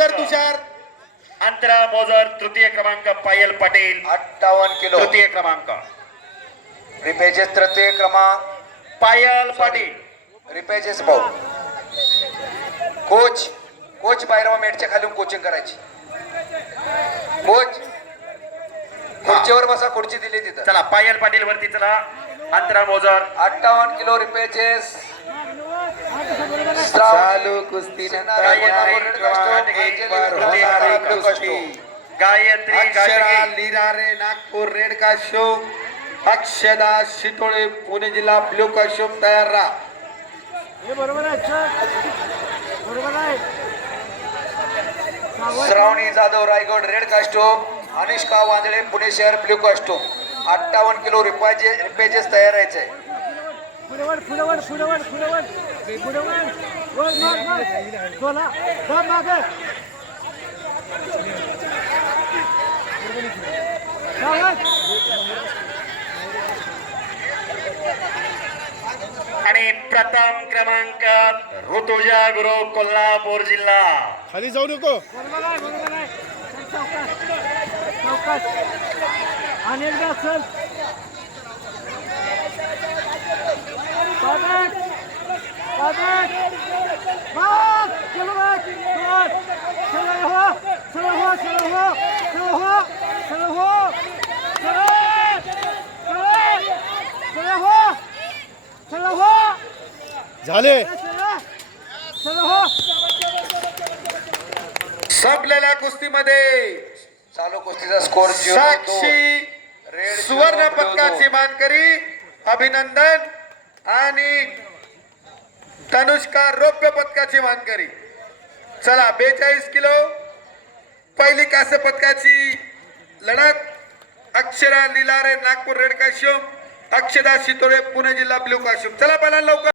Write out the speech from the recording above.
तुषार अंतरा मोजर तृतीय क्रमांक पायल पाटील. अठ्ठावन्न किलो. तृतीय क्रमांक. रिपेजेस तृतीय क्रमांक पायल पाटील. रिपेजेस भाऊ. कोच कोच बाहेर मेटच्या खाली कोचिंग करायची. कोच खुर्चीवर बसा खुर्ची दिली तिथं. चला पायल पाटील वरती चला. अंतरा मोजर अठ्ठावन्न किलो रिपेजेस. चालू कुस्ती गायत्री कुस्ती. गायत्री अक्षरा गाडगे लिरारे नागपूर रेड अक्षदा शितोळे पुणे जिल्हा ब्ल्यू काशोम तयार राहा. हे बरोबर आहे सर बरोबर आहे. श्रावणी जाधव रायगड रेड कास्टोम अनुष्का वांदळे पुणे शहर ब्ल्यू कास्टोम अठ्ठावन्न किलो रिपाजे रिपेजेस तयार आहे वर सोला जा मागे. आणि प्रथम क्रमांक ऋतुजा गुरु कोल्हापूर जिल्हा. खाली जाऊ नको. आणि एकदा पाबक पाबक माग चलो बघ चल चलो हो चलो हो चलो हो चलो हो चलो हो चलो चलो चलो हो चलो हो झाले. चलो चलो हो संपलेल्या कुस्तीमध्ये चालू कुस्तीचा स्कोर साक्षी रेड सुवर्ण पदकाची मानकरी अभिनंदन आणि तनुष्का रौप्य पदकाची मानकरी. चला बेचाळीस किलो. पहिली कास्य पदकाची लढत. अक्षरा लिलारे नागपूर रेड काश्यम अक्षदा शितोळे पुणे जिल्हा ब्ल्यू काश्यम. चला पहिला लवकर.